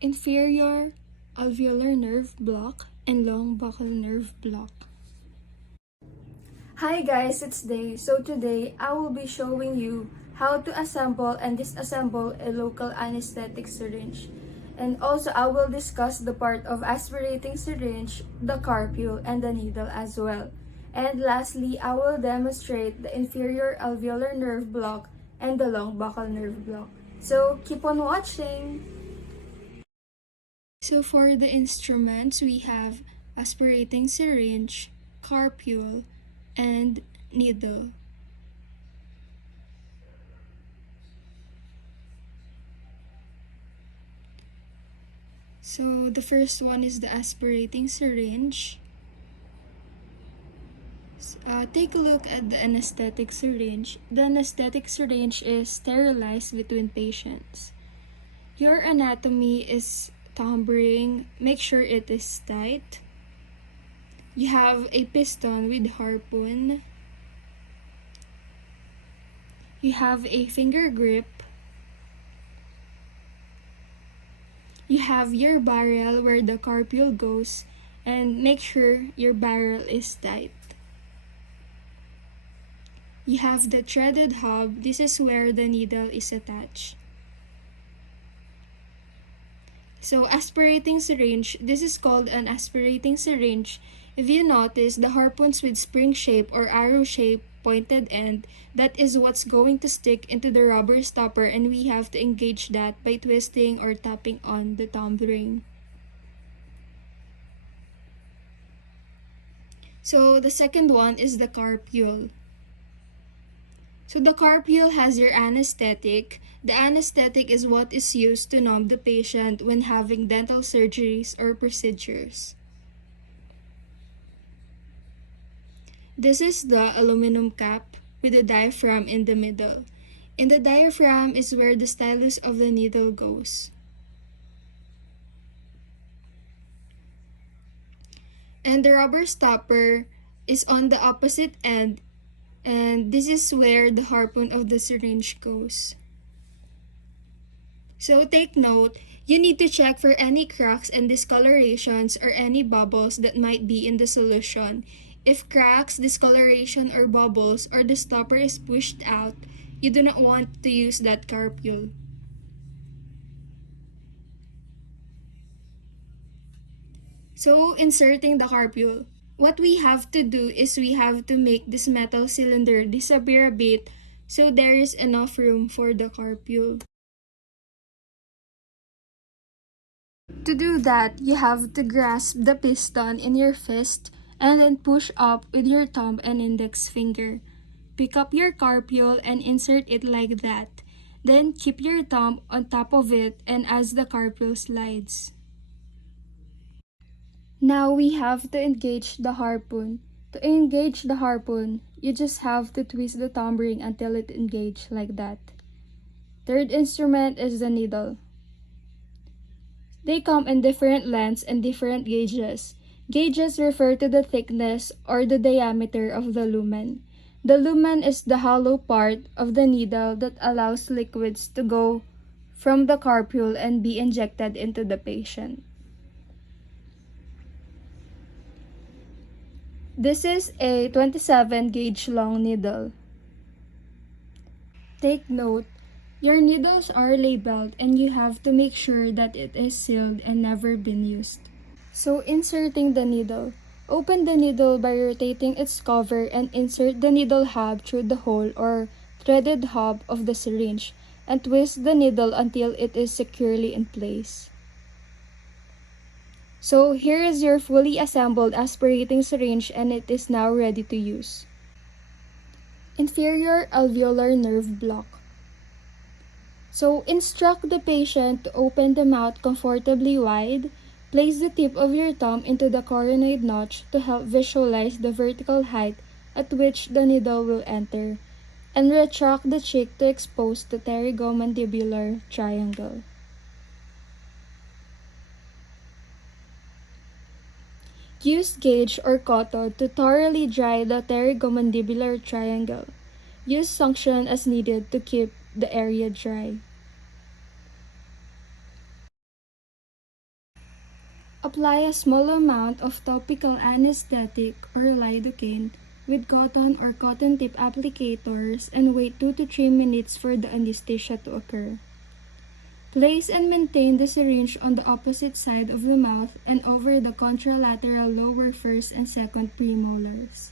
inferior alveolar nerve block, and long buccal nerve block. Hi guys, it's Day. So today, I will be showing you how to assemble and disassemble a local anesthetic syringe. And also, I will discuss the part of aspirating syringe, the carpule, and the needle as well. And lastly, I will demonstrate the inferior alveolar nerve block and the long buccal nerve block. So keep on watching! So for the instruments, we have aspirating syringe, carpule, and needle. So the first one is the aspirating syringe. Take a look at the anesthetic syringe. The anesthetic syringe is sterilized between patients. Your anatomy is tampering. Make sure it is tight. You have a piston with harpoon. You have a finger grip. You have your barrel where the carpule goes, and make sure your barrel is tight. You have the threaded hub. This is where the needle is attached. So aspirating syringe, this is called an aspirating syringe. If you notice the harpoons with spring shape or arrow shape pointed end, that is what's going to stick into the rubber stopper, and we have to engage that by twisting or tapping on the thumb ring. So the second one is the carpule. So the carpule has your anesthetic. The anesthetic is what is used to numb the patient when having dental surgeries or procedures. This is the aluminum cap with the diaphragm in the middle. In the diaphragm is where the stylus of the needle goes. And the rubber stopper is on the opposite end, and this is where the harpoon of the syringe goes. So take note, you need to check for any cracks and discolorations or any bubbles that might be in the solution. If cracks, discoloration, or bubbles, or the stopper is pushed out, you do not want to use that carpule. So inserting the carpule, what we have to do is we have to make this metal cylinder disappear a bit so there is enough room for the carpule. To do that, you have to grasp the piston in your fist and then push up with your thumb and index finger. Pick up your carpule and insert it like that. Then keep your thumb on top of it and as the carpule slides. Now we have to engage the harpoon. To engage the harpoon, you just have to twist the thumb ring until it engages like that. Third instrument is the needle. They come in different lengths and different gauges. Gauges refer to the thickness or the diameter of the lumen. The lumen is the hollow part of the needle that allows liquids to go from the carpule and be injected into the patient. This is a 27 gauge long needle. Take note, your needles are labeled and you have to make sure that it is sealed and never been used. So inserting the needle. Open the needle by rotating its cover and insert the needle hub through the hole or threaded hub of the syringe and twist the needle until it is securely in place. So here is your fully assembled aspirating syringe and it is now ready to use. Inferior alveolar nerve block. So instruct the patient to open the mouth comfortably wide. Place the tip of your thumb into the coronoid notch to help visualize the vertical height at which the needle will enter, and retract the cheek to expose the pterygomandibular triangle. Use gauge or cotton to thoroughly dry the pterygomandibular triangle. Use suction as needed to keep the area dry. Apply a small amount of topical anesthetic or lidocaine with cotton or cotton tip applicators and wait 2 to 3 minutes for the anesthesia to occur. Place and maintain the syringe on the opposite side of the mouth and over the contralateral lower first and second premolars.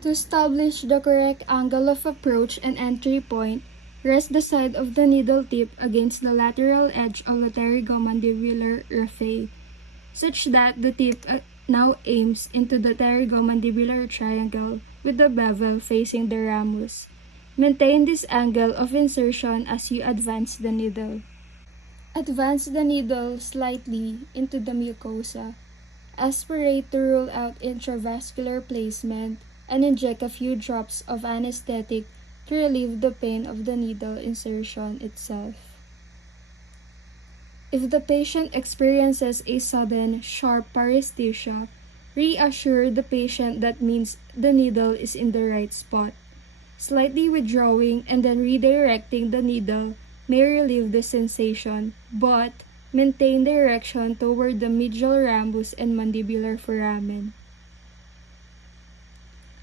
To establish the correct angle of approach and entry point, rest the side of the needle tip against the lateral edge of the pterygomandibular raphe, such that the tip now aims into the pterygomandibular triangle with the bevel facing the ramus. Maintain this angle of insertion as you advance the needle. Advance the needle slightly into the mucosa. Aspirate to rule out intravascular placement and inject a few drops of anesthetic to relieve the pain of the needle insertion itself. If the patient experiences a sudden, sharp paresthesia, reassure the patient that means the needle is in the right spot. Slightly withdrawing and then redirecting the needle may relieve the sensation, but maintain direction toward the medial rambus and mandibular foramen.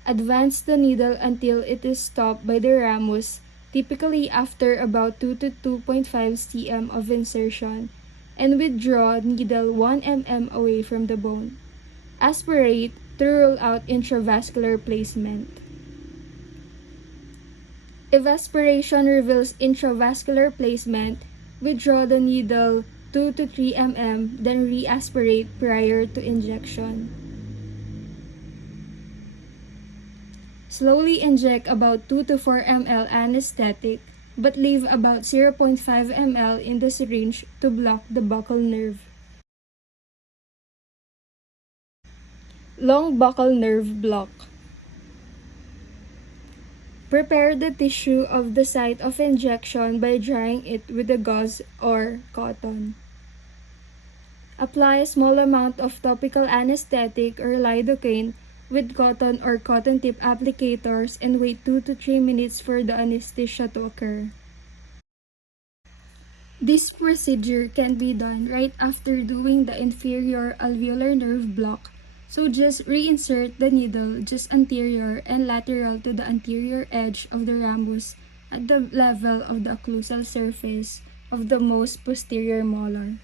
Advance the needle until it is stopped by the ramus, typically after about 2 to 2.5 cm of insertion, and withdraw needle 1 mm away from the bone. Aspirate to rule out intravascular placement. If aspiration reveals intravascular placement, withdraw the needle 2 to 3 mm, then re-aspirate prior to injection. Slowly inject about 2 to 4 ml anesthetic, but leave about 0.5 ml in the syringe to block the buccal nerve. Long buccal nerve block. Prepare the tissue of the site of injection by drying it with a gauze or cotton. Apply a small amount of topical anesthetic or lidocaine with cotton or cotton tip applicators and wait 2 to 3 minutes for the anesthesia to occur. This procedure can be done right after doing the inferior alveolar nerve block, so just reinsert the needle just anterior and lateral to the anterior edge of the rambus at the level of the occlusal surface of the most posterior molar.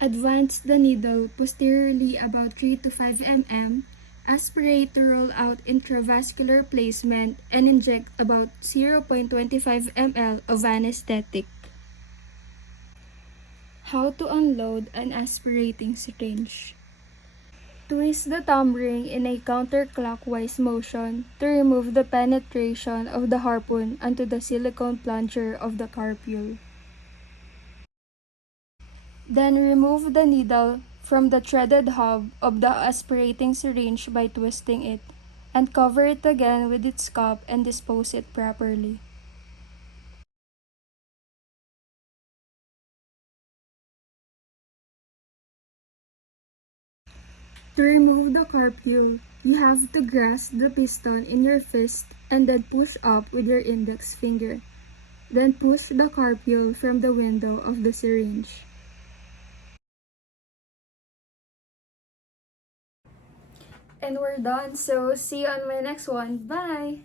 Advance the needle posteriorly about 3 to 5 mm, aspirate to roll out intravascular placement, and inject about 0.25 ml of anesthetic. How to unload an aspirating syringe. Twist the thumb ring in a counterclockwise motion to remove the penetration of the harpoon onto the silicone plunger of the carpule. Then remove the needle from the threaded hub of the aspirating syringe by twisting it, and cover it again with its cup and dispose it properly. To remove the carpule, you have to grasp the piston in your fist and then push up with your index finger. Then push the carpule from the window of the syringe. And we're done. So see you on my next one. Bye!